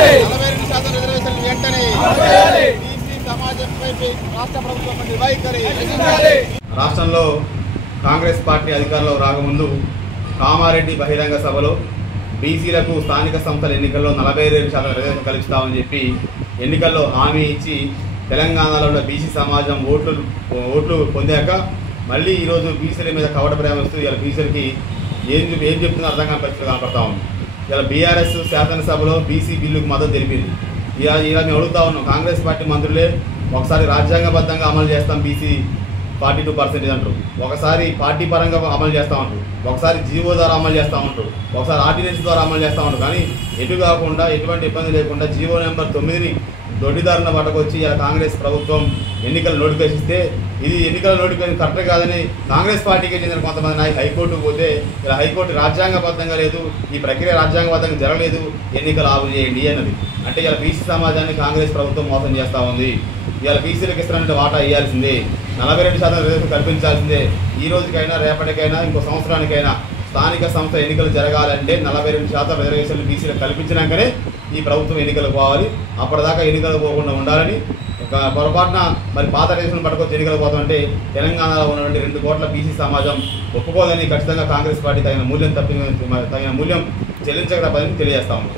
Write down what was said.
42% రిజర్వేషన్లు వెంటనే బీసీ సమాజంపై రాష్ట్ర ప్రభుత్వం వైఖరి. రాష్ట్రంలో కాంగ్రెస్ పార్టీ అధికారంలో రాకముందు కామారెడ్డి బహిరంగ సభలో బీసీలకు స్థానిక సంస్థల ఎన్నికల్లో 42% రిజర్వేషన్ కల్పిస్తామని చెప్పి ఎన్నికల్లో హామీ ఇచ్చి తెలంగాణలో ఉన్న బీసీ సమాజం ఓట్లు పొందాక మళ్ళీ ఈరోజు బీసీల మీద కవట ప్రేమిస్తూ ఇలా బీసీలకి ఏం చెప్తుందో అర్థం కాని పరిస్థితులు కనపడతా ఉంది. ఇలా బీఆర్ఎస్ శాసనసభలో బీసీ బిల్లుకు మద్దతు తెలిపింది. ఇలా మేము అడుగుతా ఉన్నాం, కాంగ్రెస్ పార్టీ మంత్రులే ఒకసారి రాజ్యాంగబద్ధంగా అమలు చేస్తాం బీసీ 42% అంటారు, ఒకసారి పార్టీ పరంగా అమలు చేస్తూ ఉంటారు, ఒకసారి జీవో ద్వారా అమలు చేస్తూ ఉంటారు, ఒకసారి ఆర్డినెన్స్ ద్వారా అమలు చేస్తూ ఉంటారు. కానీ ఎటు కాకుండా ఎటువంటి ఇబ్బంది లేకుండా జీవో నెంబర్ 9ని దొడ్డిదారున పట్టుకొచ్చి ఇలా కాంగ్రెస్ ప్రభుత్వం ఎన్నికల నోటిఫికేషన్ ఇస్తే ఇది ఎన్నికల నోటిఫికేషన్ కరెక్ట్ కాదని కాంగ్రెస్ పార్టీకి చెందిన కొంతమంది నాయకులు హైకోర్టుకు పోతే ఇలా హైకోర్టు రాజ్యాంగబద్ధంగా లేదు, ఈ ప్రక్రియ రాజ్యాంగబద్ధంగా జరగలేదు, ఎన్నికలు ఆపు చేయండి అన్నది. అంటే ఇలా బీసీ సమాజాన్ని కాంగ్రెస్ ప్రభుత్వం మోసం చేస్తూ ఉంది. ఇవాళ బీసీలకు ఇస్తున్నట్టు వాటా ఇవ్వాల్సిందే, 42% రిజర్వేషన్ కల్పించాల్సిందే. ఈ రోజుకైనా రేపటికైనా ఇంకో సంవత్సరానికైనా స్థానిక సంస్థ ఎన్నికలు జరగాలంటే 42% రిజర్వేషన్లు బీసీలకు కల్పించినాకనే ఈ ప్రభుత్వం ఎన్నికలకు పోవాలి. అప్పటిదాకా ఎన్నికలు పోకుండా ఉండాలని పొరపాటున మరి పాత రేషన్ పట్టుకొచ్చి ఎన్నికలు పోతామంటే తెలంగాణలో ఉన్నటువంటి 2 కోట్ల బీసీ సమాజం ఒప్పుకోదని ఖచ్చితంగా కాంగ్రెస్ పార్టీ తగిన మూల్యం చెల్లించక తప్పదని తెలియజేస్తాము.